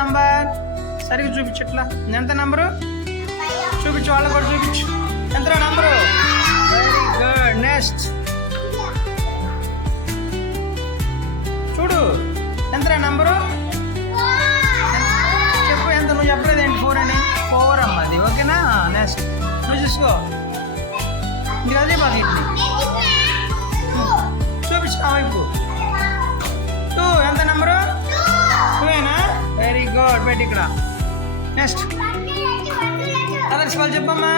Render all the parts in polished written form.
Number సరిగ్గా చూపించు ఇట్లా ఎంత నంబరు చూపించు, వాళ్ళకు కూడా చూపించు. ఎంత నంబరు? Very good. నెక్స్ట్ చూడు ఎంత నంబరు చెప్పు. ఎంత నువ్వు చెప్పలేదేంటి? 4 అని. 4 అమ్మ అది. ఓకేనా? నెక్స్ట్ నువ్వు చూసుకో. నీకు అదే బాగా చూపించు ఆ వైపు. 2 ఎంత నెంబరు? 2ఏనా? Very good. పెట్టి ఇక్కడ. నెక్స్ట్ కలర్స్ వాళ్ళు చెప్పమ్మా.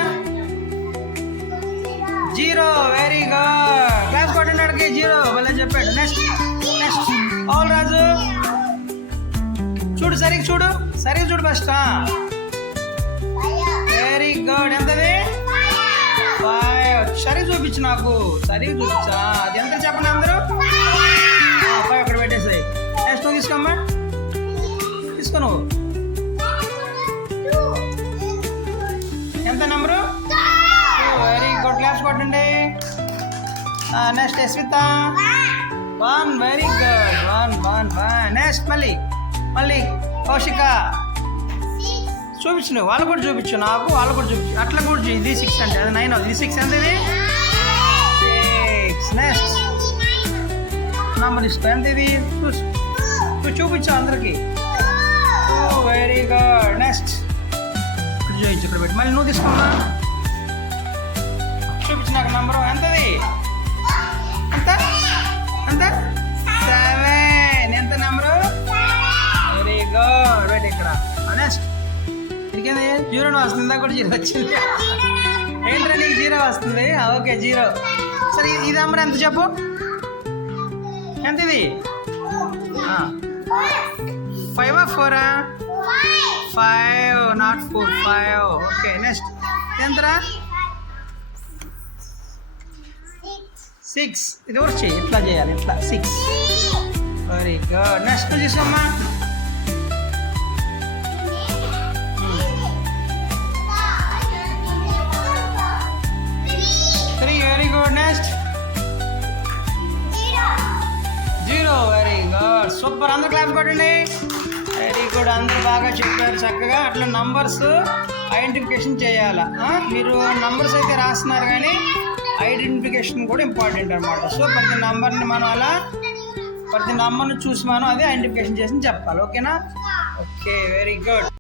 0. Very good. క్లాస్ కొట్టినాడికి 0 వాళ్ళ చెప్పాడు. నెక్స్ట్ నెక్స్ట్ ఆల్ రాజు చూడు, సరిగ్గా చూడు, సరిగ్గా చూడు ఫస్ట్. Very good. ఎంతది? 5. సరిగ్గా చూపించు నాకు, సరిగ్గా చూపించా. అది ఎంత చెప్పండి అందరూ? 5 అక్కడ పెట్టేసాయి. నెక్స్ట్ నువ్వు తీసుకోమ్మా, తీసుకో నువ్వు. ఎంత నెంబరు? 2. Very good. క్లాస్ కొట్టండి. Next Yashwitha 1. Very good. 1. Next మళ్ళీ కౌశిక చూపించు నువ్వు. వాళ్ళు కూడా చూపించు నాకు, వాళ్ళు కూడా చూపించు. అట్లా కూడా ఇది 6 అంటే అది 9 అవుతుంది. 6 ఎంత ఇది? 6. నెక్స్ట్ నంబర్ ఇష్టం ఎంత ఇది? నువ్వు చూపించు అందరికి. 2. Very good. నెక్స్ట్ ఇక్కడ చూపించు, ఇక్కడ పెట్టి మళ్ళీ నువ్వు తీసుకున్నా చూపించు నాకు నంబరు. ఎంతది? ఎంత ఎంత? 7. ఎంత నెంబరు? Very good. వెయిట్ ఇక్కడ. నెక్స్ట్ ఇంకేంది? 0 వస్తుంది. కూడా 0 వచ్చింది. ఏంటంటే నీకు 0 వస్తుంది. ఓకే 0. సరే ఇది నెంబర్ ఎంత చెప్పు? ఎంత ఇది? 5 4? 5 నాట్ 4. 5. ఓకే నెక్స్ట్ ఎంతరా? 6. ఇది కూడా చెయ్యి, ఇట్లా చేయాలి, ఇట్లా 6. Very good. నెక్స్ట్ చూసమ్మా. 3. Very good. Next 0. Very good. Super. అందరు క్లాస్ కొట్టండి. Very good. అందరు బాగా చెప్పారు చక్కగా. అట్లా నంబర్స్ ఐడెంటిఫికేషన్ చేయాలా. మీరు నంబర్స్ అయితే రాస్తున్నారు కానీ ఐడెంటిఫికేషన్ కూడా ఇంపార్టెంట్ అనమాట. సో ప్రతి నంబర్ని మనం అలా ప్రతి నంబర్ని చూసి మనం అదే ఐడెంటిఫికేషన్ చేసి చెప్పాలి. ఓకేనా? Okay very good.